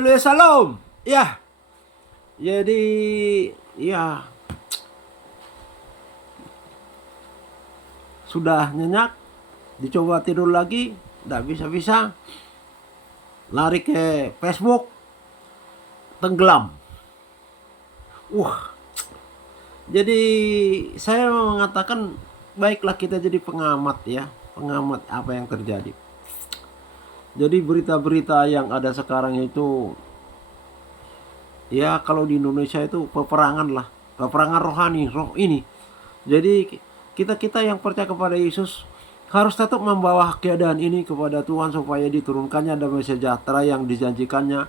Salam. Ya, jadi ya sudah nyenyak, dicoba tidur lagi, tidak bisa-bisa, lari ke Facebook, tenggelam. Jadi saya mengatakan baiklah kita jadi pengamat ya, pengamat apa yang terjadi. Jadi berita-berita yang ada sekarang itu, ya kalau di Indonesia itu peperangan lah, peperangan rohani, roh ini. Jadi kita yang percaya kepada Yesus harus tetap membawa keadaan ini kepada Tuhan supaya diturunkannya damai sejahtera yang dijanjikannya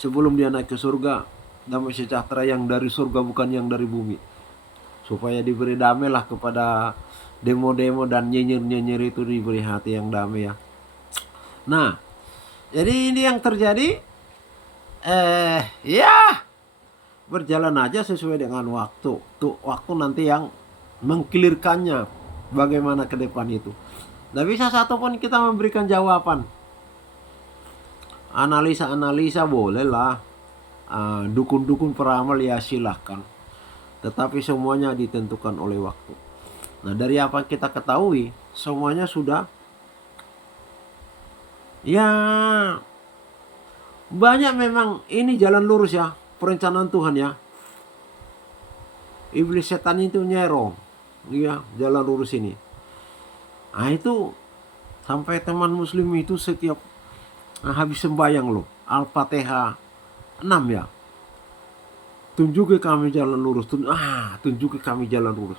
sebelum dia naik ke surga. Damai sejahtera yang dari surga, bukan yang dari bumi. Supaya diberi damai lah kepada demo-demo dan nyinyir-nyinyir itu, diberi hati yang damai ya. Nah, jadi ini yang terjadi. Ya berjalan aja sesuai dengan waktu. Tuh waktu nanti yang mengklirkannya bagaimana ke depan itu. Tidak bisa satupun kita memberikan jawaban. Analisa-analisa boleh lah. Dukun-dukun peramal ya silahkan. Tetapi semuanya ditentukan oleh waktu. Nah, dari apa kita ketahui, semuanya sudah ya banyak memang ini jalan lurus ya, perencanaan Tuhan ya. Iblis setan itu nyerong, ya jalan lurus ini. Nah itu sampai teman muslim itu setiap habis sembahyang loh, Al-Fatihah 6 ya. Tunjuki kami jalan lurus, tunjuki kami jalan lurus.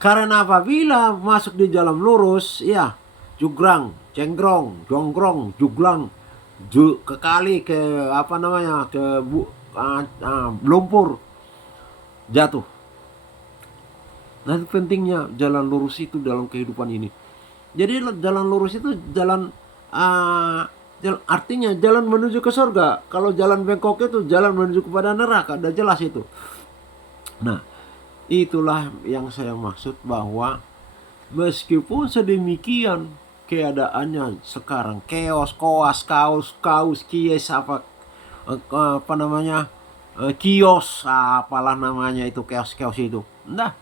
Karena apabila masuk di jalan lurus, ya jugrang, cenggrong, jonggrong, juglang, ke kali, ke apa namanya, ke lumpur, jatuh. Nah itu pentingnya jalan lurus itu dalam kehidupan ini. Jadi jalan lurus itu jalan artinya jalan menuju ke surga. Kalau jalan bengkok itu jalan menuju kepada neraka, udah jelas itu. Nah, itulah yang saya maksud bahwa meskipun sedemikian keadaannya sekarang, chaos, kaus, kies, apa namanya, kios, apalah namanya itu, chaos itu. Nah,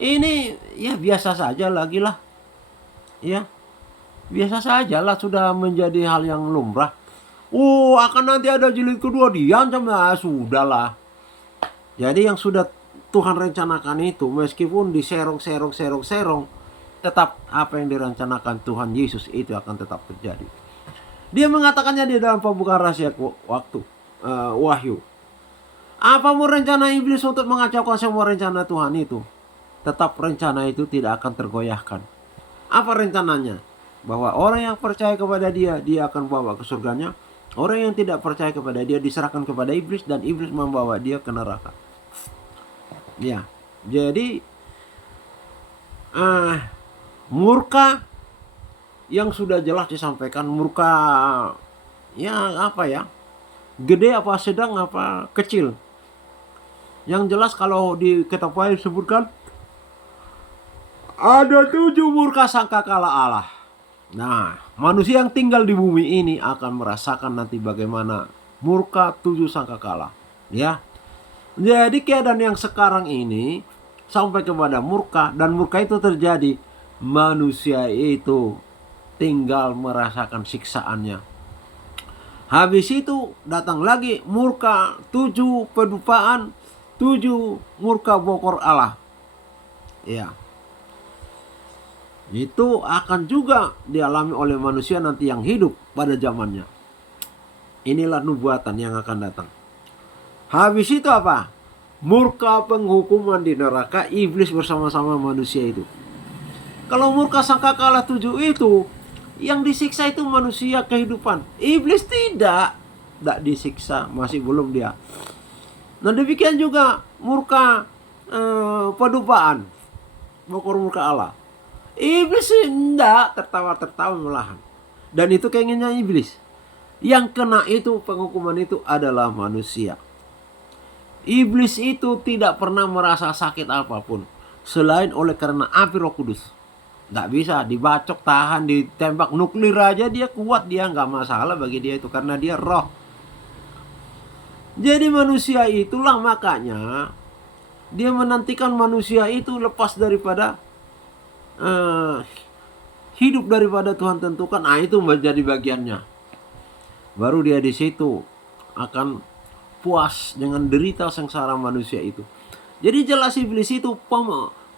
ini ya biasa saja lagi lah. Ya, biasa saja lah, sudah menjadi hal yang lumrah. Akan nanti ada jilid kedua, diancam, sudahlah. Jadi yang sudah Tuhan rencanakan itu, meskipun diserong, tetap apa yang direncanakan Tuhan Yesus itu akan tetap terjadi. Dia mengatakannya di dalam pembukaan rahasia waktu, Wahyu. Apa mau rencana iblis untuk mengacaukan semua rencana Tuhan itu, tetap rencana itu tidak akan tergoyahkan. Apa rencananya? Bahwa orang yang percaya kepada dia akan bawa ke surganya. Orang yang tidak percaya kepada dia diserahkan kepada iblis, dan iblis membawa dia ke neraka. Ya, jadi murka yang sudah jelas disampaikan, murka ya apa ya, gede apa sedang apa kecil. Yang jelas kalau di kitab Wahyu disebutkan ada 7 murka sangkakala Allah. Nah, manusia yang tinggal di bumi ini akan merasakan nanti bagaimana murka 7 sangkakala. Ya. Jadi keadaan yang sekarang ini sampai kepada murka, dan murka itu terjadi, manusia itu tinggal merasakan siksaannya. Habis itu datang lagi murka 7 pedupaan, 7 murka bokor Allah. Ya. Itu akan juga dialami oleh manusia nanti yang hidup pada zamannya. Inilah nubuatan yang akan datang. Habis itu apa? Murka penghukuman di neraka, iblis bersama-sama manusia itu. Kalau murka sangkakala 7 itu, yang disiksa itu manusia kehidupan. Iblis tidak disiksa, masih belum dia. Nah demikian juga murka pedupaan, bokor murka Allah. Iblis tidak, tertawa malahan. Dan itu keinginannya iblis. Yang kena itu, penghukuman itu adalah manusia. Iblis itu tidak pernah merasa sakit apapun selain oleh karena api Roh Kudus. Nggak bisa dibacok, tahan, ditembak nuklir aja dia kuat, dia nggak masalah bagi dia itu karena dia roh. Jadi manusia itulah makanya dia menantikan manusia itu lepas daripada eh, hidup daripada Tuhan tentukan. Nah, itu menjadi bagiannya. Baru dia di situ akan puas dengan derita sengsara manusia itu. Jadi jelas iblis itu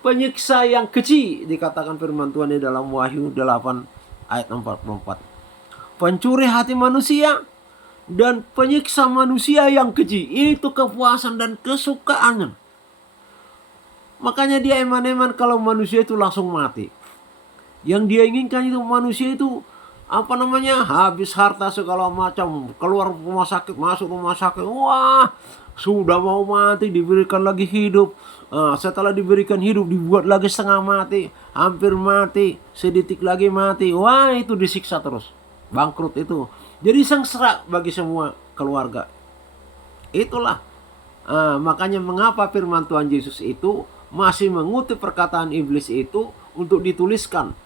penyiksa yang keji, dikatakan firman Tuhan di dalam Wahyu 8 ayat 44. Pencuri hati manusia dan penyiksa manusia yang keji, itu kepuasan dan kesukaannya. Makanya dia eman-eman kalau manusia itu langsung mati. Yang dia inginkan itu manusia itu habis harta segala macam, keluar rumah sakit, masuk rumah sakit, wah sudah mau mati diberikan lagi hidup. Setelah diberikan hidup dibuat lagi setengah mati, hampir mati, sedetik lagi mati. Wah, itu disiksa terus, bangkrut itu. Jadi sengsara bagi semua keluarga. Itulah makanya mengapa firman Tuhan Yesus itu masih mengutip perkataan iblis itu untuk dituliskan.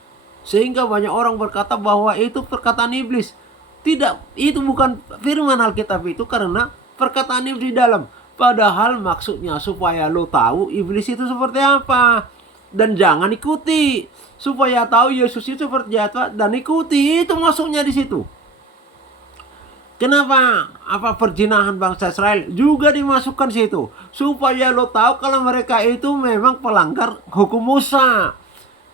Sehingga banyak orang berkata bahwa itu perkataan iblis. Tidak, itu bukan firman Alkitab itu karena perkataan iblis di dalam. Padahal maksudnya supaya lo tahu iblis itu seperti apa. Dan jangan ikuti. Supaya tahu Yesus itu seperti apa dan ikuti. Itu maksudnya di situ. Kenapa perzinahan bangsa Israel juga dimasukkan situ? Supaya lo tahu kalau mereka itu memang pelanggar hukum Musa.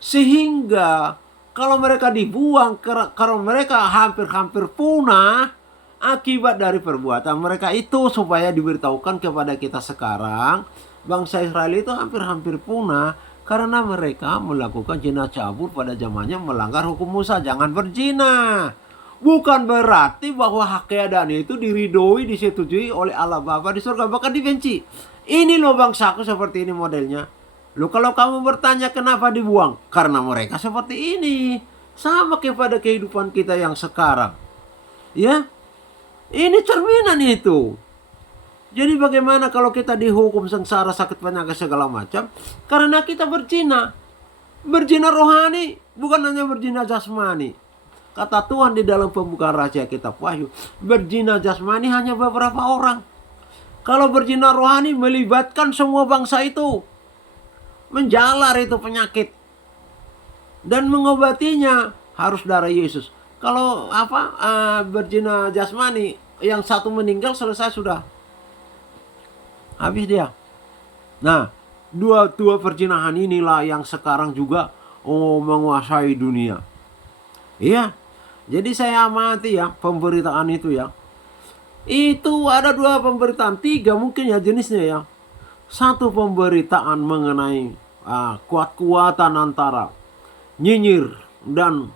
Sehingga kalau mereka dibuang, kalau mereka hampir punah akibat dari perbuatan mereka itu, supaya diberitahukan kepada kita sekarang, bangsa Israel itu hampir punah karena mereka melakukan zina cabul pada zamannya, melanggar hukum Musa, jangan berzina. Bukan berarti bahwa hak keadaan itu diridhoi, disetujui oleh Allah Bapa di surga, bahkan dibenci. Ini loh bangsaku seperti ini modelnya. Loh, kalau kamu bertanya kenapa dibuang? Karena mereka seperti ini. Sama kepada kehidupan kita yang sekarang. Ya, ini cerminan itu. Jadi bagaimana kalau kita dihukum sengsara, sakit penyakit segala macam? Karena kita berzina. Berzina rohani, bukan hanya berzina jasmani. Kata Tuhan di dalam pembukaan rahasia kitab Wahyu, berzina jasmani hanya beberapa orang. Kalau berzina rohani melibatkan semua bangsa itu. Menjalar itu penyakit. Dan mengobatinya harus darah Yesus. Kalau berzina jasmani, yang satu meninggal selesai sudah. Habis dia. Nah, dua perzinahan inilah yang sekarang juga menguasai dunia. Iya. Jadi saya amati ya pemberitaan itu ya. Itu ada 2 pemberitaan, 3 mungkin ya jenisnya ya. Satu pemberitaan mengenai kuat-kuatan antara nyinyir dan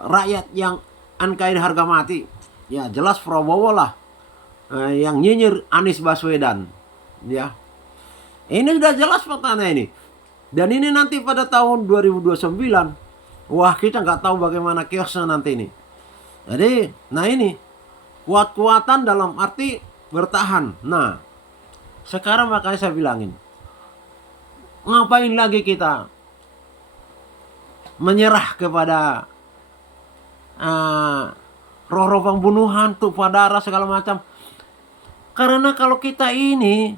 rakyat yang NKRI harga mati. Ya jelas Prabowo lah yang nyinyir Anies Baswedan. Ya, ini sudah jelas faktanya ini. Dan ini nanti pada tahun 2029, wah kita nggak tahu bagaimana chaosnya nanti ini. Jadi, nah ini kuat-kuatan dalam arti bertahan. Nah, sekarang makanya saya bilangin, ngapain lagi kita menyerah kepada roh-roh pembunuhan, tumpah darah segala macam. Karena kalau kita ini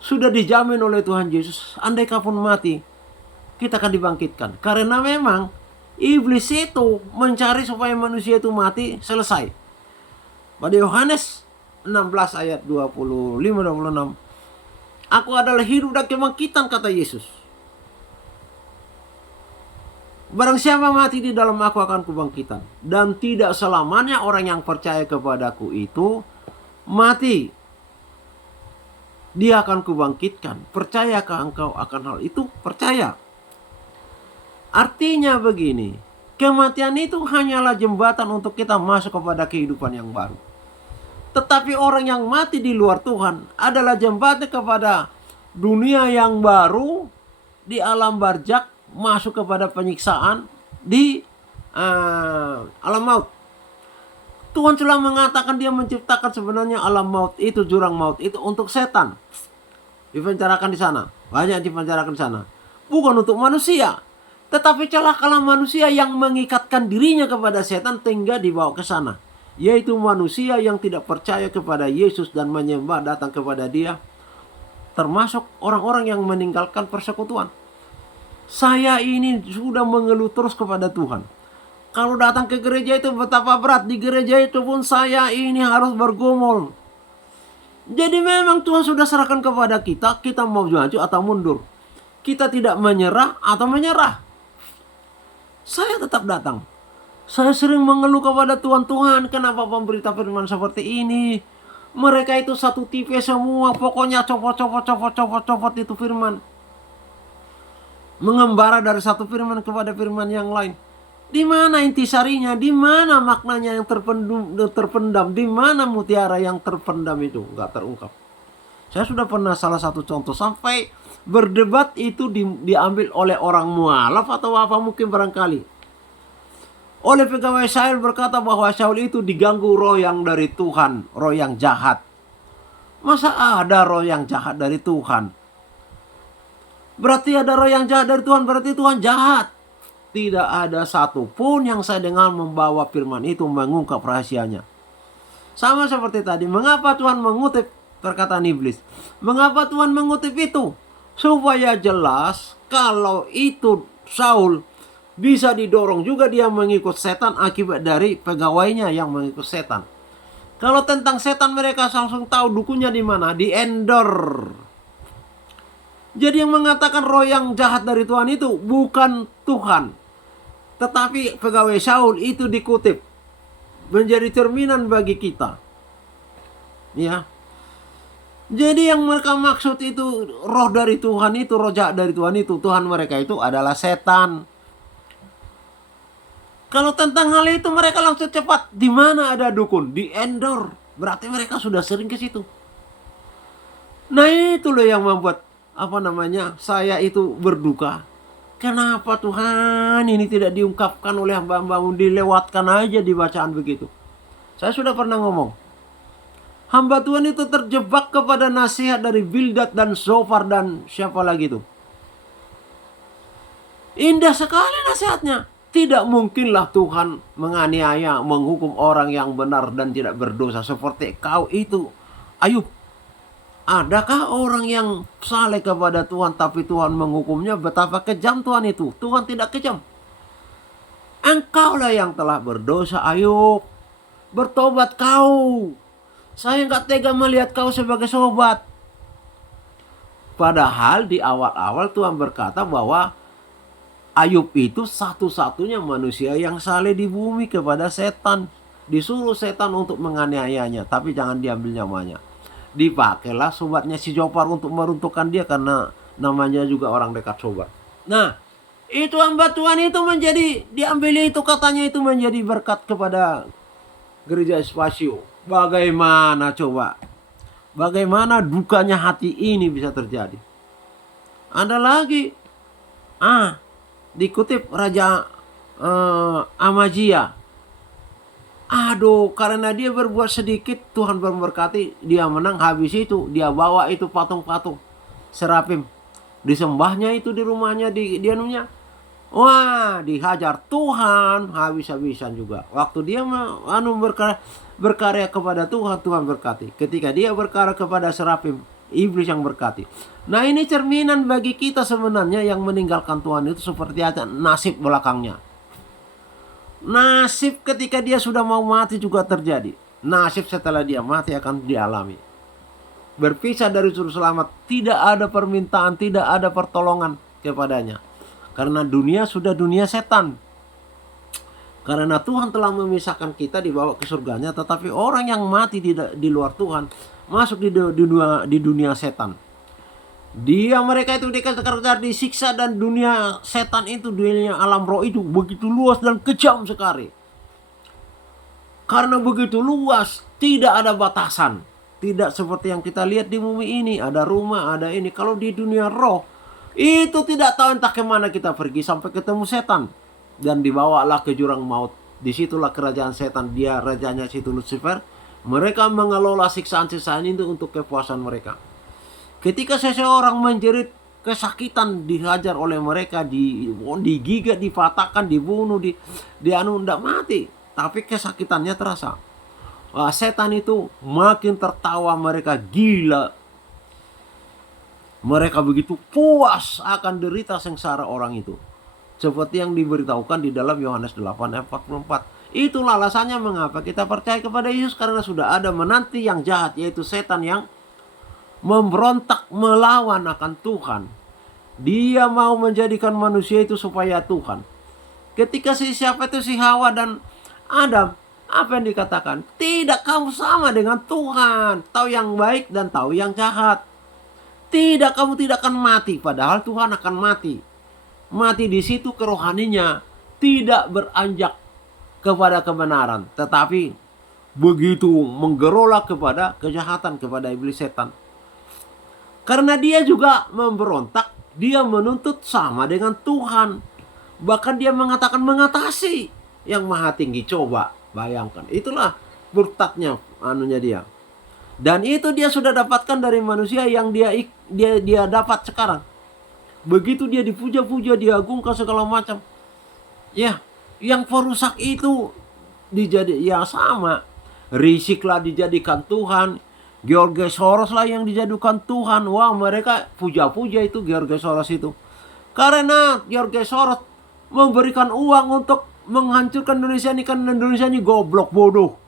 sudah dijamin oleh Tuhan Yesus, andai kapun mati, kita akan dibangkitkan. Karena memang iblis itu mencari supaya manusia itu mati, selesai. Pada Yohanes 16 ayat 25-26, aku adalah hidup dan kebangkitan, kata Yesus. Barang siapa mati di dalam aku akan kubangkitan. Dan tidak selamanya orang yang percaya kepadaku itu mati. Dia akan kubangkitkan. Percayakah engkau akan hal itu? Percaya. Artinya begini, kematian itu hanyalah jembatan untuk kita masuk kepada kehidupan yang baru. Tetapi orang yang mati di luar Tuhan adalah jembatan kepada dunia yang baru, di alam barzakh, masuk kepada penyiksaan di alam maut. Tuhan telah mengatakan dia menciptakan sebenarnya alam maut itu, jurang maut itu untuk setan. Dipenjarakan di sana, banyak dipenjarakan di sana. bukan untuk manusia. Tetapi celakalah manusia yang mengikatkan dirinya kepada setan hingga dibawa ke sana. Yaitu manusia yang tidak percaya kepada Yesus dan menyembah datang kepada Dia. Termasuk orang-orang yang meninggalkan persekutuan. Saya ini sudah mengeluh terus kepada Tuhan. Kalau datang ke gereja itu betapa berat. Di gereja itu pun saya ini harus bergumul. Jadi memang Tuhan sudah serahkan kepada kita. Kita mau maju atau mundur. Kita tidak menyerah atau menyerah. Saya tetap datang. Saya sering mengeluh kepada Tuhan, Tuhan, kenapa pemberita firman seperti ini? Mereka itu satu tipe semua, pokoknya copot itu firman. Mengembara dari satu firman kepada firman yang lain. Di mana intisarinya? Di mana maknanya yang terpendam? Di mana mutiara yang terpendam itu? Enggak terungkap. Saya sudah pernah salah satu contoh sampai berdebat itu diambil oleh orang mualaf atau apa mungkin barangkali. Oleh pegawai Saul berkata bahwa Saul itu diganggu roh yang dari Tuhan, roh yang jahat. Masa ada roh yang jahat dari Tuhan? Berarti ada roh yang jahat dari Tuhan, berarti Tuhan jahat. Tidak ada satupun yang saya dengar membawa firman itu mengungkap rahasianya. Sama seperti tadi, mengapa Tuhan mengutip perkataan iblis? Mengapa Tuhan mengutip itu? Supaya jelas kalau itu Saul bisa didorong juga dia mengikut setan akibat dari pegawainya yang mengikut setan. Kalau tentang setan mereka langsung tahu dukunnya di mana, di Endor. Jadi yang mengatakan roh yang jahat dari Tuhan itu bukan Tuhan. Tetapi pegawai Saul itu dikutip menjadi cerminan bagi kita. Ya. Jadi yang mereka maksud itu roh dari Tuhan itu, roh jahat dari Tuhan itu, Tuhan mereka itu adalah setan. Kalau tentang hal itu mereka langsung cepat. Di mana ada dukun? Di Endor. Berarti mereka sudah sering ke situ. Nah itu loh yang membuat saya itu berduka. Kenapa Tuhan ini tidak diungkapkan oleh hamba-Hamba-Mu, dilewatkan aja di bacaan begitu. Saya sudah pernah ngomong. Hamba Tuhan itu terjebak kepada nasihat dari Bildad dan Zofar dan siapa lagi itu. Indah sekali nasihatnya. Tidak mungkinlah Tuhan menganiaya, menghukum orang yang benar dan tidak berdosa seperti kau itu, Ayub. Adakah orang yang saleh kepada Tuhan tapi Tuhan menghukumnya? Betapa kejam Tuhan itu. Tuhan tidak kejam. Engkaulah yang telah berdosa, Ayub. Bertobat kau. Saya nggak tega melihat kau sebagai sobat. Padahal di awal-awal Tuhan berkata bahwa Ayub itu satu-satunya manusia yang saleh di bumi kepada setan. Disuruh setan untuk menganiayanya, tapi jangan diambil nyawanya. Dipakailah sobatnya si Zofar untuk meruntuhkan dia karena namanya juga orang dekat sobat. Nah, itu hamba Tuhan itu menjadi diambil itu katanya itu menjadi berkat kepada gereja Espasio. Bagaimana coba? Bagaimana dukanya hati ini bisa terjadi? Ada lagi. Dikutip Raja Amazia. Aduh, karena dia berbuat sedikit, Tuhan memberkati, dia menang. Habis itu dia bawa itu patung-patung serafim. Disembahnya itu di rumahnya, di anunya. Wah, dihajar Tuhan habis-habisan juga. Waktu dia berkarya kepada Tuhan, Tuhan berkati. Ketika dia berkarya kepada serafim, iblis yang berkati. Nah ini cerminan bagi kita sebenarnya yang meninggalkan Tuhan itu seperti apa nasib belakangnya. Nasib ketika dia sudah mau mati juga terjadi. Nasib setelah dia mati akan dialami. Berpisah dari juru selamat, tidak ada permintaan, tidak ada pertolongan kepadanya. Karena dunia sudah dunia setan. Karena Tuhan telah memisahkan kita dibawa ke surganya. Tetapi orang yang mati di luar Tuhan masuk di dunia setan. Mereka itu dikejar, disiksa, dan dunia setan itu, dunia alam roh itu begitu luas dan kejam sekali. Karena begitu luas, tidak ada batasan. Tidak seperti yang kita lihat di bumi ini, ada rumah, ada ini. Kalau di dunia roh, itu tidak tahu entah kemana kita pergi sampai ketemu setan. Dan dibawalah ke jurang maut. Disitulah kerajaan setan, dia rajanya situ Lucifer. Mereka mengelola siksaan-siksaan itu untuk kepuasan mereka. Ketika seseorang menjerit kesakitan dihajar oleh mereka, digigit, dipatahkan, dibunuh, ndak mati, tapi kesakitannya terasa. Setan itu makin tertawa, mereka gila, mereka begitu puas akan derita sengsara orang itu, seperti yang diberitahukan di dalam Yohanes 8 ayat 44. Itulah alasannya mengapa kita percaya kepada Yesus, karena sudah ada menanti yang jahat, yaitu setan yang memberontak melawan akan Tuhan. Dia mau menjadikan manusia itu supaya Tuhan. Ketika siapa itu, si Hawa dan Adam, apa yang dikatakan? Tidak, kamu sama dengan Tuhan, tahu yang baik dan tahu yang jahat. Tidak, kamu tidak akan mati, padahal Tuhan akan mati. Mati di situ kerohaninya tidak beranjak kepada kebenaran, tetapi begitu menggerolak kepada kejahatan, kepada iblis setan. Karena dia juga memberontak, dia menuntut sama dengan Tuhan. Bahkan dia mengatakan mengatasi yang maha tinggi. Coba bayangkan, itulah murtadnya dia. Dan itu dia sudah dapatkan dari manusia yang dia dapat sekarang. Begitu dia dipuja-puja, diagungkan segala macam. Ya, yang perusak itu sama. Risiklah dijadikan Tuhan. George Soros lah yang dijadikan Tuhan. Wah, mereka puja-puja itu George Soros itu. Karena George Soros memberikan uang untuk menghancurkan Indonesia ini, kan Indonesia ini goblok, bodoh.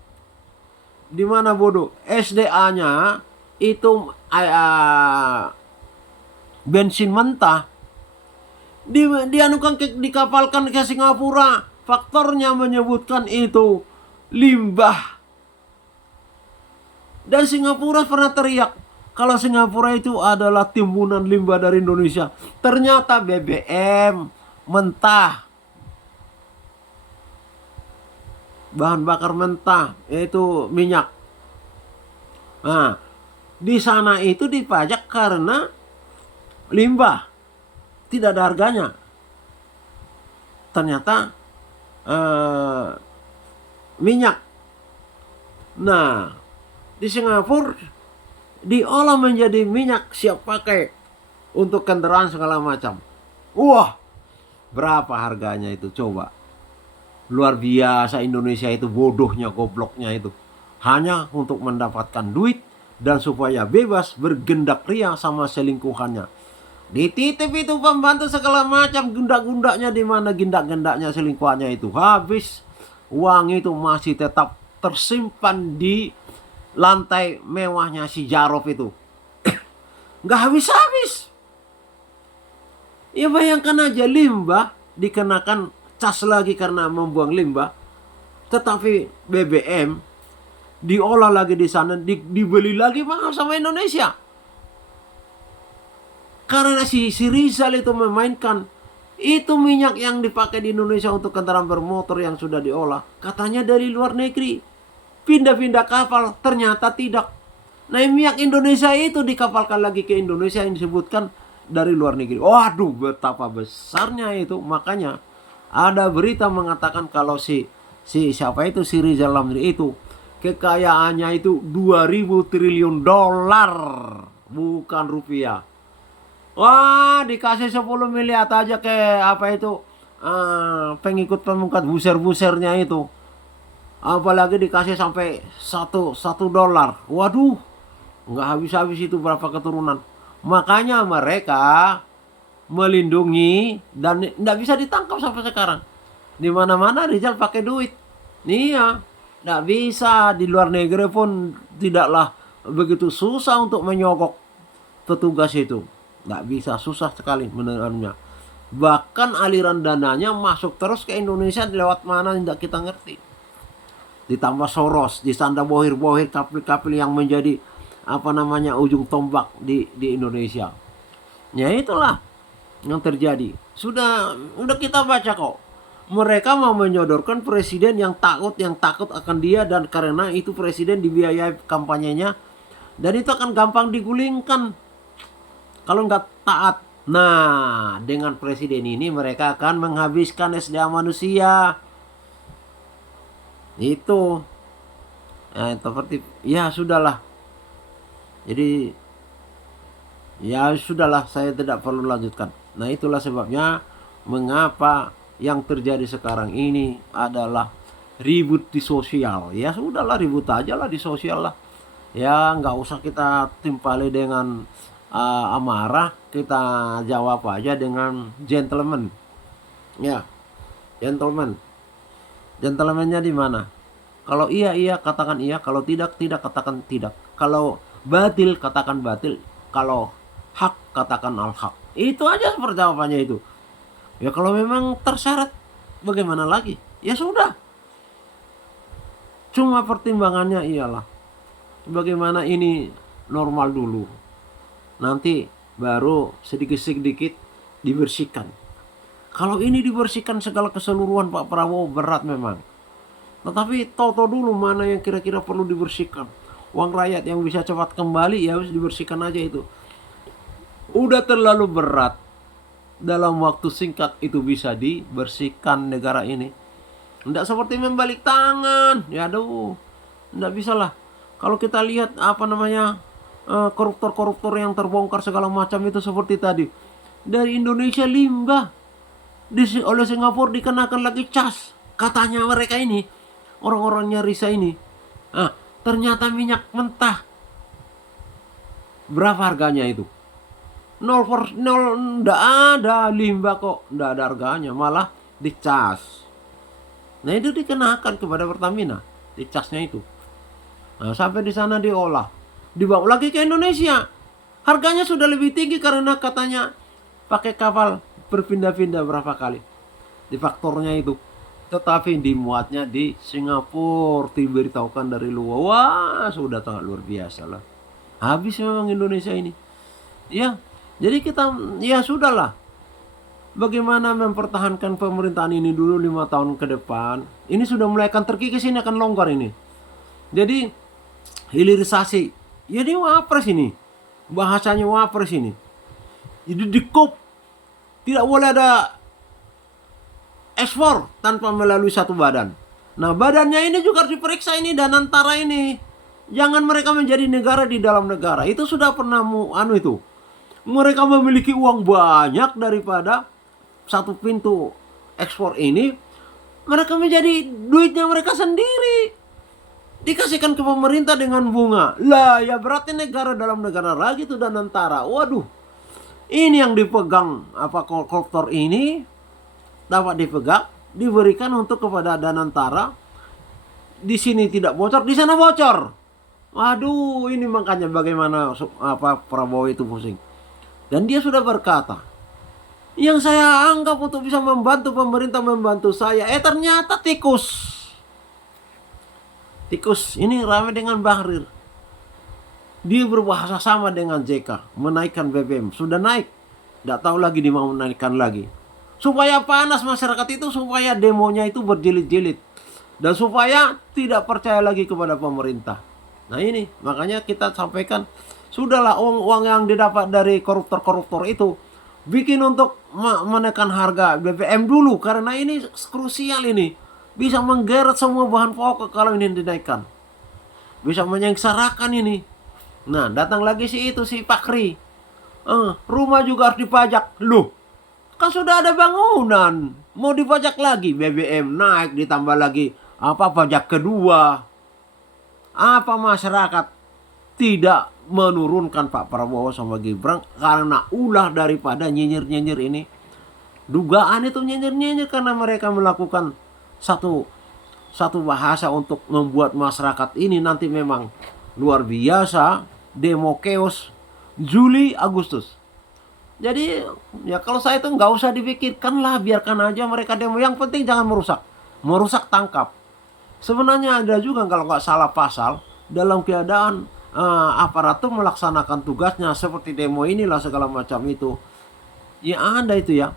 Di mana bodoh? SDA-nya itu bensin mentah. Dikapalkan ke Singapura. Faktornya menyebutkan itu limbah. Dan Singapura pernah teriak kalau Singapura itu adalah timbunan limbah dari Indonesia. Ternyata BBM mentah, bahan bakar mentah, yaitu minyak. Nah, di sana itu dipajak karena limbah, tidak ada harganya. Ternyata minyak. Nah, di Singapura diolah menjadi minyak siap pakai untuk kendaraan segala macam. Wah, berapa harganya itu coba? Luar biasa. Indonesia itu bodohnya, gobloknya itu. Hanya untuk mendapatkan duit dan supaya bebas bergendak ria sama selingkuhannya. Dititip itu pembantu segala macam, gundak-gundaknya di mana gundak-gundaknya selingkuhannya itu. Habis uang itu masih tetap tersimpan di lantai mewahnya si Jarov itu. Nggak habis-habis. Ya bayangkan aja, limbah dikenakan cas lagi karena membuang limbah. Tetapi BBM diolah lagi di sana, dibeli lagi mahal sama Indonesia. Karena si Rizal itu memainkan itu minyak yang dipakai di Indonesia untuk kendaraan bermotor yang sudah diolah. Katanya dari luar negeri. Pindah-pindah kapal, ternyata tidak. Nah, minyak Indonesia itu dikapalkan lagi ke Indonesia yang disebutkan dari luar negeri. Waduh, betapa besarnya itu. Makanya ada berita mengatakan kalau si siapa itu, si Rizal Ramli itu kekayaannya itu 2.000 triliun dolar, bukan rupiah. Wah, dikasih 10 miliar aja ke apa itu pengikut pemungkat buser-busernya itu. Apalagi dikasih sampai satu dolar. Waduh, nggak habis-habis itu berapa keturunan. Makanya mereka melindungi dan nggak bisa ditangkap sampai sekarang. Di mana-mana Rizal pakai duit. Iya, nggak bisa. Di luar negeri pun tidaklah begitu susah untuk menyogok petugas itu. Nggak bisa, susah sekali menerimanya. Bahkan aliran dananya masuk terus ke Indonesia lewat mana tidak kita ngerti. Ditambah Soros, disanda bohir-bohir kapil-kapil yang menjadi ujung tombak di Indonesia. Ya itulah yang terjadi. Udah kita baca kok. Mereka mau menyodorkan presiden yang takut akan dia, dan karena itu presiden dibiayai kampanyenya, dan itu akan gampang digulingkan kalau nggak taat. Nah, dengan presiden ini mereka akan menghabiskan SDA manusia. Itu seperti ya sudahlah. Jadi Ya sudahlah, saya tidak perlu lanjutkan. Nah itulah sebabnya mengapa yang terjadi sekarang ini adalah ribut di sosial. Ya sudahlah, ribut aja lah di sosial lah. Ya nggak usah kita timpali dengan amarah, kita jawab aja dengan gentleman. Ya, gentleman. Gentlemannya di mana? Kalau iya iya katakan iya, kalau tidak tidak katakan tidak. Kalau batil katakan batil, kalau hak katakan al hak. Itu aja seperti jawabannya itu. Ya kalau memang terseret bagaimana lagi? Ya sudah. Cuma pertimbangannya ialah bagaimana ini normal dulu. Nanti baru sedikit-sedikit dibersihkan. Kalau ini dibersihkan segala keseluruhan Pak Prabowo berat memang. Tetapi toto dulu mana yang kira-kira perlu dibersihkan. Uang rakyat yang bisa cepat kembali ya harus dibersihkan aja itu. Udah terlalu berat. Dalam waktu singkat itu bisa dibersihkan negara ini. Tidak seperti membalik tangan. Ya aduh. Tidak bisa lah. Kalau kita lihat apa namanya koruptor-koruptor yang terbongkar segala macam itu seperti tadi. Dari Indonesia limbah. Oleh Singapura dikenakan lagi cas. Katanya mereka ini, orang-orangnya Risa ini. Ternyata minyak mentah. Berapa harganya itu? 0 ndak ada limbah kok, ndak ada harganya, malah dicas. Nah itu dikenakan kepada Pertamina, dicasnya itu. Nah, sampai di sana diolah, dibawa lagi ke Indonesia. Harganya sudah lebih tinggi karena katanya pakai kapal berpindah-pindah berapa kali. Di faktornya itu. Tetapi dimuatnya di Singapura, diberitahukan dari luar. Wah, sudah sangat luar biasa lah. Habis memang Indonesia ini. Ya, jadi kita ya sudahlah. Bagaimana mempertahankan pemerintahan ini dulu 5 tahun ke depan. Ini sudah mulai akan terkikis, ini akan longgar ini. Jadi hilirisasi. Jadi wapres ini. Bahasanya wapres ini. Jadi dikup. Tidak boleh ada ekspor tanpa melalui satu badan. Nah badannya ini juga harus diperiksa ini dan antara ini. Jangan mereka menjadi negara di dalam negara. Itu sudah pernah itu. Mereka memiliki uang banyak daripada satu pintu ekspor ini. Mereka menjadi duitnya mereka sendiri. Dikasihkan ke pemerintah dengan bunga. Lah ya berarti negara dalam negara lagi itu dan antara. Waduh. Ini yang dipegang apa koruptor ini dapat dipegang, diberikan untuk kepada Danantara. Di sini tidak bocor, di sana bocor. Waduh, ini makanya bagaimana apa Prabowo itu pusing. Dan dia sudah berkata, yang saya anggap untuk bisa membantu pemerintah membantu saya, ternyata tikus. Tikus ini ramai dengan Bahrir. Dia berbahasa sama dengan JK, menaikkan BBM, sudah naik. Tidak tahu lagi dia mau menaikkan lagi. Supaya panas masyarakat itu, supaya demonya itu berjilid-jilid. Dan supaya tidak percaya lagi kepada pemerintah. Nah ini, makanya kita sampaikan, sudahlah uang yang didapat dari koruptor-koruptor itu, bikin untuk menekan harga BBM dulu. Karena ini krusial ini. Bisa menggeret semua bahan pokok kalau ini dinaikkan. Bisa menyengsarakan ini. Nah datang lagi si Pakri. Rumah juga harus dipajak. Loh, kan sudah ada bangunan, mau dipajak lagi. BBM naik, ditambah lagi pajak kedua. Apa masyarakat tidak menurunkan Pak Prabowo sama Gibran karena ulah daripada nyinyir-nyinyir ini? Dugaan itu nyinyir-nyinyir karena mereka melakukan satu bahasa untuk membuat masyarakat ini nanti memang luar biasa. Demo chaos Juli Agustus. Jadi ya kalau saya itu nggak usah dipikirkan lah, biarkan aja mereka demo. Yang penting jangan merusak tangkap. Sebenarnya ada juga kalau nggak salah pasal dalam keadaan aparatur melaksanakan tugasnya seperti demo inilah segala macam itu. Ya ada itu ya.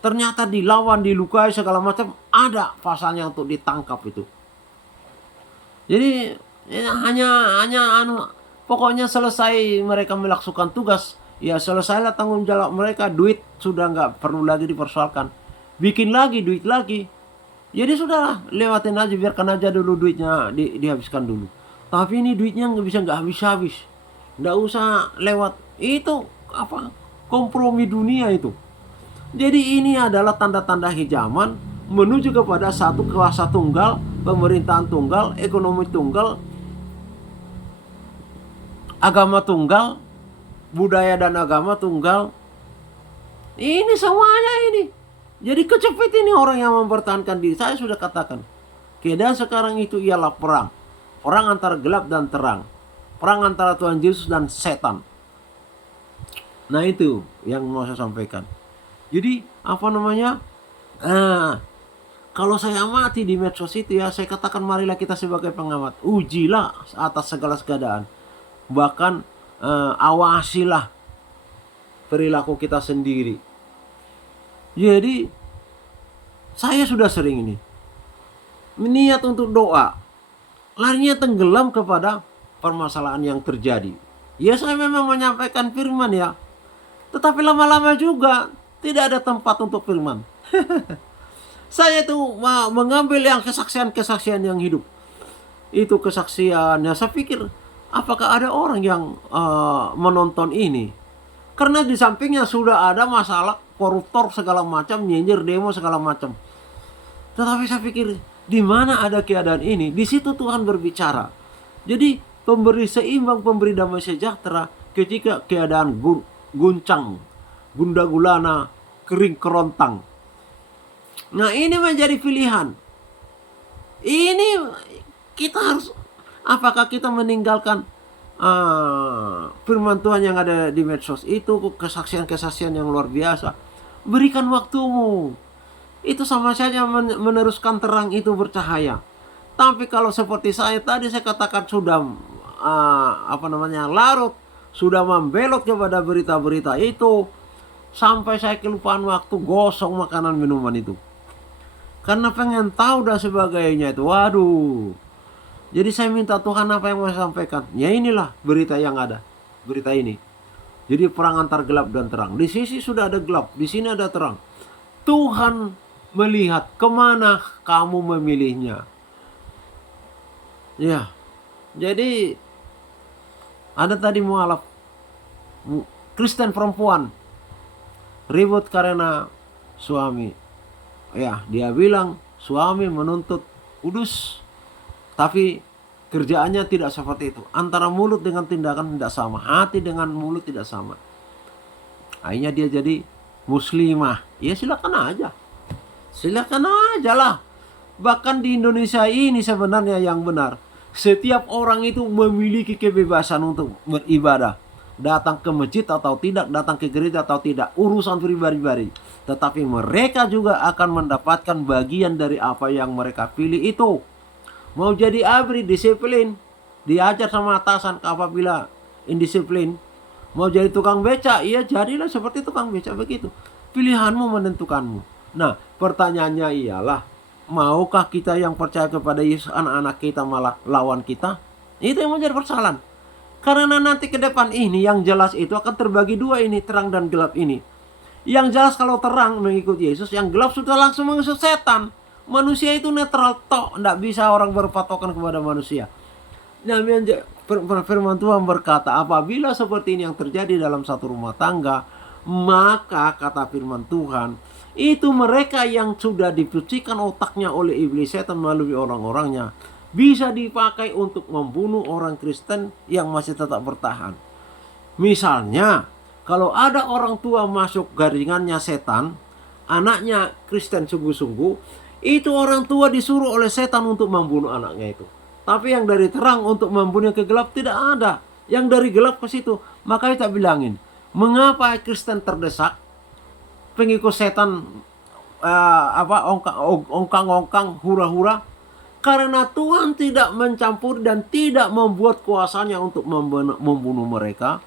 Ternyata dilawan, dilukai segala macam, ada pasalnya untuk ditangkap itu. Jadi ya, hanya pokoknya selesai mereka melaksanakan tugas. Ya selesailah tanggung jawab mereka. Duit sudah nggak perlu lagi dipersoalkan. Bikin lagi duit lagi. Jadi sudahlah, lewatin aja, biarkan aja dulu duitnya dihabiskan dulu. Tapi ini duitnya nggak habis-habis. Nggak usah lewat itu. kompromi dunia itu. Jadi ini adalah tanda-tanda zaman menuju kepada satu kuasa tunggal, pemerintahan tunggal, ekonomi tunggal, agama tunggal, budaya dan agama tunggal. Ini semuanya ini. Jadi kecepet ini orang yang mempertahankan diri. Saya sudah katakan, keadaan sekarang itu ialah perang. Perang antara gelap dan terang. Perang antara Tuhan Yesus dan setan. Nah itu yang mau saya sampaikan. Jadi kalau saya amati di medsos itu ya, saya katakan marilah kita sebagai pengamat, ujilah atas segala keadaan. Bahkan awasilah perilaku kita sendiri. Jadi saya sudah sering ini niat untuk doa, larinya tenggelam kepada permasalahan yang terjadi. Ya saya memang menyampaikan firman ya, tetapi lama-lama juga tidak ada tempat untuk firman. Saya itu mengambil yang kesaksian-kesaksian yang hidup. Itu kesaksiannya, saya pikir apakah ada orang yang menonton ini? Karena di sampingnya sudah ada masalah koruptor segala macam, nyinyir, demo segala macam. Tetapi saya pikir di mana ada keadaan ini, di situ Tuhan berbicara. Jadi pemberi seimbang, pemberi damai sejahtera ketika keadaan guncang, gunda gulana, kering kerontang. Nah ini menjadi pilihan. Ini kita harus, apakah kita meninggalkan firman Tuhan yang ada di medsos itu, kesaksian-kesaksian yang luar biasa. Berikan waktumu. Itu sama saja meneruskan terang itu bercahaya. Tapi kalau seperti saya tadi saya katakan sudah larut, sudah membelot kepada berita-berita itu, sampai saya kelupaan waktu gosong makanan minuman itu. Karena pengen tahu dan sebagainya itu. Waduh. Jadi saya minta Tuhan apa yang mau saya sampaikan. Ya inilah berita yang ada. Berita ini. Jadi perang antar gelap dan terang. Di sisi sudah ada gelap, di sini ada terang. Tuhan melihat kemana kamu memilihnya. Ya. Jadi ada tadi mualaf Kristen perempuan ribut karena suami. Ya, dia bilang suami menuntut kudus, tapi kerjaannya tidak seperti itu. Antara mulut dengan tindakan tidak sama, hati dengan mulut tidak sama. Akhirnya dia jadi muslimah. Ya silakan aja. Silakan aja lah. Bahkan di Indonesia ini sebenarnya yang benar, setiap orang itu memiliki kebebasan untuk beribadah. Datang ke masjid atau tidak, datang ke gereja atau tidak, urusan pribadi. Tetapi mereka juga akan mendapatkan bagian dari apa yang mereka pilih itu. Mau jadi ABRI, disiplin, diajar sama atasan apabila indisiplin. Mau jadi tukang beca, iya jadilah seperti tukang beca begitu. Pilihanmu menentukanmu. Nah, pertanyaannya ialah, maukah kita yang percaya kepada Yesus, anak-anak kita malah lawan kita? Itu yang menjadi persoalan. Karena nanti ke depan ini yang jelas itu akan terbagi dua ini, terang dan gelap ini. Yang jelas kalau terang mengikut Yesus, yang gelap sudah langsung mengikut setan. Manusia itu netral tok, tidak bisa orang berpatokan kepada manusia. Nah, firman Tuhan berkata, apabila seperti ini yang terjadi dalam satu rumah tangga, maka kata firman Tuhan, itu mereka yang sudah dicucikan otaknya oleh iblis setan melalui orang-orangnya, bisa dipakai untuk membunuh orang Kristen yang masih tetap bertahan. Misalnya, kalau ada orang tua masuk garingannya setan, anaknya Kristen sungguh-sungguh, itu orang tua disuruh oleh setan untuk membunuh anaknya itu. Tapi yang dari terang untuk membunuh ke gelap tidak ada. Yang dari gelap ke situ. Makanya tak bilangin, mengapa Kristen terdesak? Pengikut setan ongkang-ongkang, hura-hura. Karena Tuhan tidak mencampur dan tidak membuat kuasanya untuk membunuh mereka.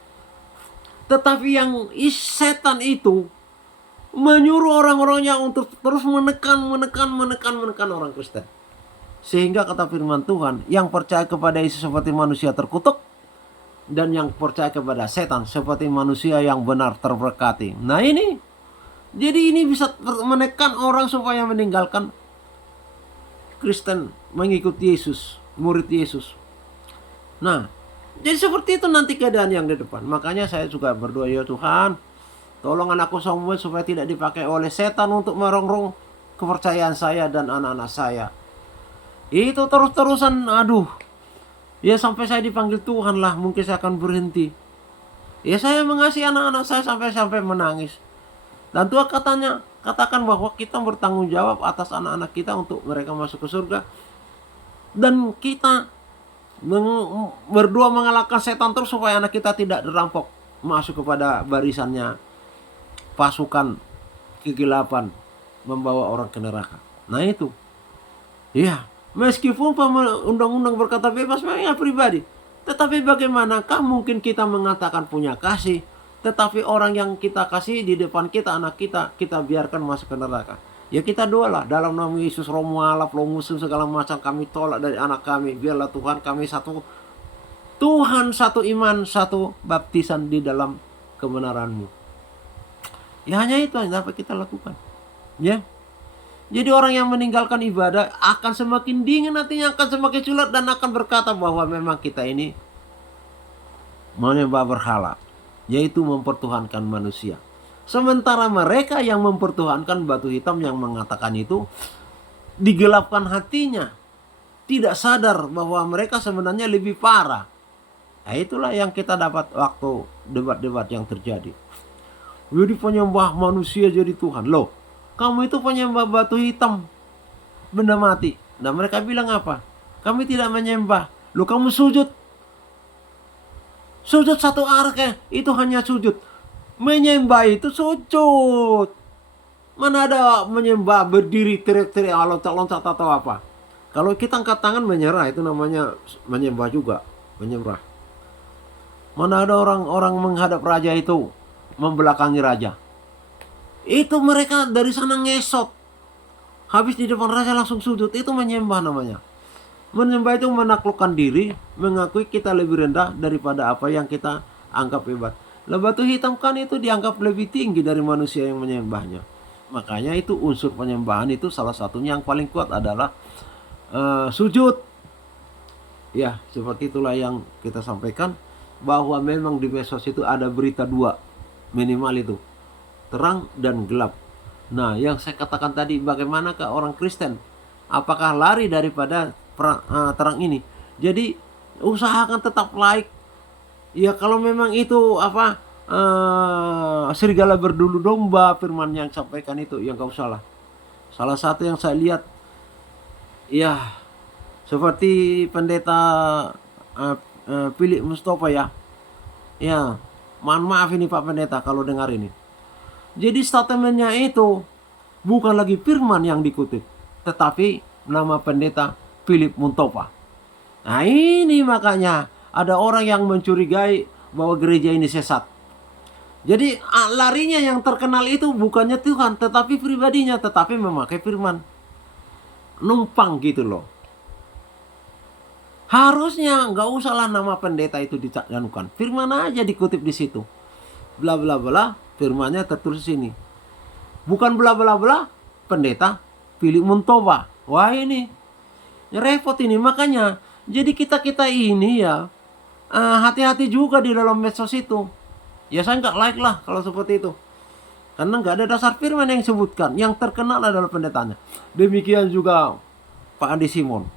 Tetapi yang setan itu menyuruh orang-orangnya untuk terus menekan orang Kristen. Sehingga kata firman Tuhan, yang percaya kepada Yesus seperti manusia terkutuk, dan yang percaya kepada setan seperti manusia yang benar terberkati. Nah ini, jadi ini bisa menekan orang supaya meninggalkan Kristen, mengikut Yesus, murid Yesus. Nah, Jadi seperti itu nanti keadaan yang di depan. Makanya saya juga berdoa, ya Tuhan, tolong anakku Samuel supaya tidak dipakai oleh setan untuk merongrong kepercayaan saya dan anak-anak saya. Itu terus-terusan, aduh. Ya sampai saya dipanggil Tuhan lah, mungkin saya akan berhenti. Ya saya mengasihi anak-anak saya sampai menangis. Dan Tuhan katakan bahwa kita bertanggung jawab atas anak-anak kita untuk mereka masuk ke surga. Dan kita berdua mengalahkan setan terus supaya anak kita tidak dirampok masuk kepada barisannya pasukan kegelapan membawa orang ke neraka. Nah itu, ya meskipun undang-undang berkata bebas memang pribadi, tetapi bagaimanakah mungkin kita mengatakan punya kasih, tetapi orang yang kita kasih di depan kita, anak kita, kita biarkan masuk ke neraka. Ya kita doalah dalam nama Yesus, roh mualaf, roh musuh segala macam kami tolak dari anak kami. Biarlah Tuhan kami satu Tuhan, satu iman, satu baptisan di dalam kebenaran-Mu. Ya hanya itu yang dapat kita lakukan. Ya. Jadi orang yang meninggalkan ibadah akan semakin dingin, nantinya akan semakin sulit dan akan berkata bahwa memang kita ini menyembah berhala, yaitu mempertuhankan manusia. Sementara mereka yang mempertuhankan batu hitam yang mengatakan itu digelapkan hatinya, tidak sadar bahwa mereka sebenarnya lebih parah. Nah itulah yang kita dapat waktu debat-debat yang terjadi. Jadi penyembah manusia jadi Tuhan. Loh, kamu itu penyembah batu hitam, benda mati. Dan mereka bilang apa? Kami tidak menyembah. Loh kamu sujud. Sujud satu arah itu hanya sujud. Menyembah itu sujud. Mana ada menyembah berdiri teriak-teriak loncat-loncat atau apa. Kalau kita angkat tangan menyerah, itu namanya menyembah juga. Menyerah. Mana ada orang-orang menghadap raja itu membelakangi raja. Itu mereka dari sana ngesot. Habis di depan raja langsung sujud. Itu menyembah namanya. Menyembah itu menaklukkan diri, mengakui kita lebih rendah daripada apa yang kita anggap hebat. Lah batu hitam kan itu dianggap lebih tinggi dari manusia yang menyembahnya. Makanya itu unsur penyembahan itu salah satunya yang paling kuat adalah sujud. Ya seperti itulah yang kita sampaikan, bahwa memang di medsos itu ada berita dua minimal itu, terang dan gelap. Nah yang saya katakan tadi, bagaimanakah orang Kristen, apakah lari daripada terang ini? Jadi usahakan tetap like. Ya kalau memang itu apa serigala berdulu domba, firman yang sampaikan itu, ya gak usah lah. Salah satu yang saya lihat, ya seperti pendeta Philip Mustafa ya. Ya, mohon maaf ini Pak Pendeta kalau dengar ini. Jadi statementnya itu bukan lagi firman yang dikutip, tetapi nama pendeta Philip Mustafa. Nah ini makanya ada orang yang mencurigai bahwa gereja ini sesat. Jadi larinya yang terkenal itu bukannya Tuhan, tetapi pribadinya, tetapi memakai firman. Numpang gitu loh. Harusnya nggak usahlah nama pendeta itu dicanukan. Firman aja dikutip di situ. Bla bla bla, firmannya tertulis sini. Bukan bla bla bla, pendeta Philip Mustafa. Wah ini repot ini, makanya jadi kita ini ya hati-hati juga di dalam medsos itu. Ya saya nggak like lah kalau seperti itu, karena nggak ada dasar firman yang disebutkan. Yang terkenal adalah pendetanya. Demikian juga Pak Andi Simon.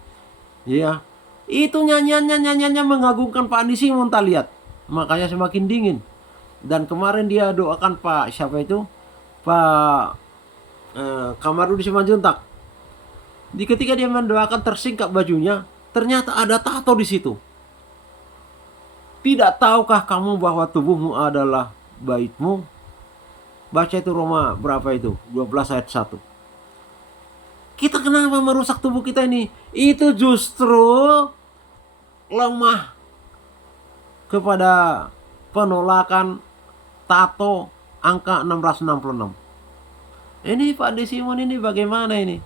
Ya, itu nyanyiannya mengagungkan Pak Andi Simon, tak lihat. Makanya semakin dingin. Dan kemarin dia doakan Pak siapa itu, Pak Kamarudin Simanjuntak. Ketika dia mendoakan tersingkap bajunya, ternyata ada tato di situ. Tidak tahukah kamu bahwa tubuhmu adalah baitmu? Baca itu Roma berapa itu? 12 ayat 1. Kita kenapa merusak tubuh kita ini? Itu justru lemah kepada penolakan tato angka 666. Ini Pak De Simon ini bagaimana ini?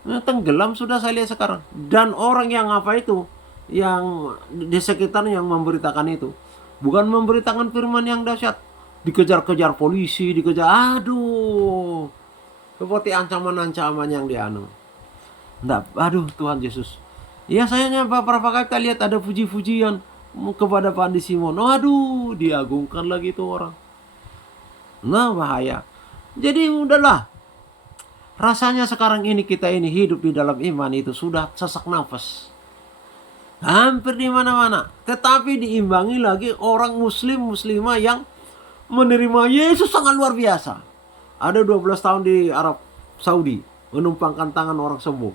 Tenggelam sudah saya lihat sekarang. Dan orang yang apa itu, yang di sekitar yang memberitakan itu, bukan memberitakan firman yang dahsyat, dikejar-kejar polisi, aduh, seperti ancaman-ancaman yang dianu. Aduh Tuhan Yesus. Ya sayangnya beberapa kali kita lihat ada puji-pujian, kepada Pak Andi Simon. Aduh, diagungkan lagi tuh orang. Nah, bahaya. Jadi udahlah. Rasanya sekarang ini kita ini hidup di dalam iman itu sudah sesak nafas. Hampir di mana-mana. Tetapi diimbangi lagi orang muslim muslimah yang menerima Yesus sangat luar biasa. Ada 12 tahun di Arab Saudi menumpangkan tangan orang sembuh.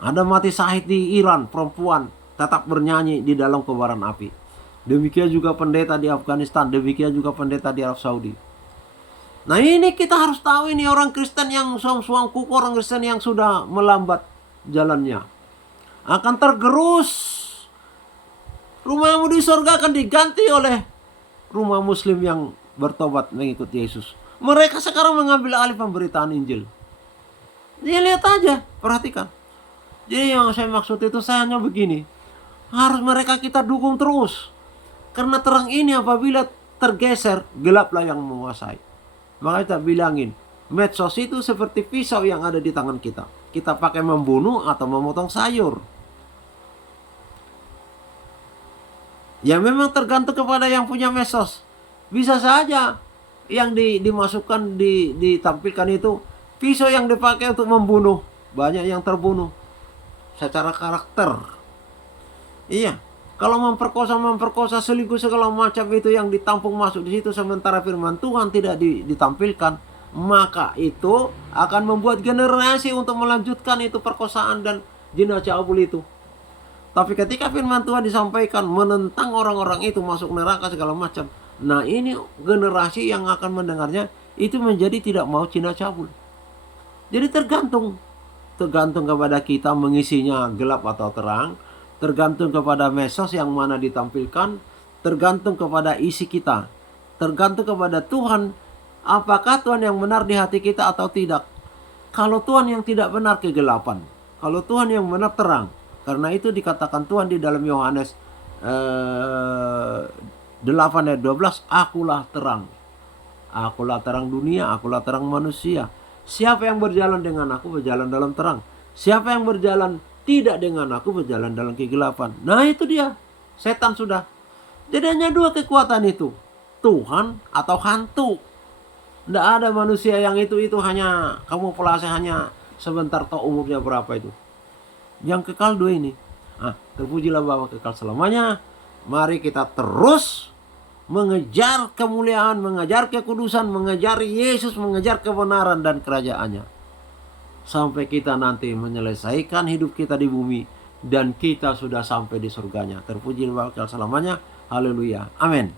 Ada mati syahid di Iran, perempuan tetap bernyanyi di dalam kobaran api. Demikian juga pendeta di Afghanistan, demikian juga pendeta di Arab Saudi. Nah ini kita harus tahu, ini orang Kristen yang suang-suang kuku, orang Kristen yang sudah melambat jalannya akan tergerus. Rumahmu di surga akan diganti oleh rumah muslim yang bertobat mengikut Yesus. Mereka sekarang mengambil alih pemberitaan Injil. Dia lihat aja, perhatikan. Jadi yang saya maksud itu saya hanya begini. Harus mereka kita dukung terus. Karena terang ini apabila tergeser, gelaplah yang menguasai. Makanya kita bilangin, medsos itu seperti pisau yang ada di tangan kita. Kita pakai membunuh atau memotong sayur. Ya memang tergantung kepada yang punya medsos. Bisa saja yang dimasukkan, ditampilkan itu pisau yang dipakai untuk membunuh. Banyak yang terbunuh secara karakter. Iya. Kalau memperkosa, selingkuh segala macam itu yang ditampung masuk di situ, sementara firman Tuhan tidak ditampilkan, maka itu akan membuat generasi untuk melanjutkan itu perkosaan dan zina cabul itu. Tapi ketika firman Tuhan disampaikan menentang orang-orang itu masuk neraka segala macam, nah ini generasi yang akan mendengarnya itu menjadi tidak mau zina cabul. Jadi tergantung kepada kita mengisinya gelap atau terang. Tergantung kepada medsos yang mana ditampilkan, tergantung kepada isi kita, tergantung kepada Tuhan, apakah Tuhan yang benar di hati kita atau tidak. Kalau Tuhan yang tidak benar, kegelapan. Kalau Tuhan yang benar, terang. Karena itu dikatakan Tuhan di dalam Yohanes 8 ayat 12, akulah terang. Akulah terang dunia, akulah terang manusia. Siapa yang berjalan dengan aku berjalan dalam terang. Siapa yang berjalan tidak dengan aku berjalan dalam kegelapan. Nah itu dia, setan sudah. Jadi hanya dua kekuatan itu, Tuhan atau hantu. Tidak ada manusia yang itu hanya kamuflase, hanya sebentar toh umurnya berapa itu. Yang kekal dua ini. Terpujilah Bapa kekal selamanya. Mari kita terus mengejar kemuliaan, mengejar kekudusan, mengejar Yesus, mengejar kebenaran dan kerajaannya. Sampai kita nanti menyelesaikan hidup kita di bumi dan kita sudah sampai di surganya. Terpuji Bapa selamanya. Haleluya. Amin.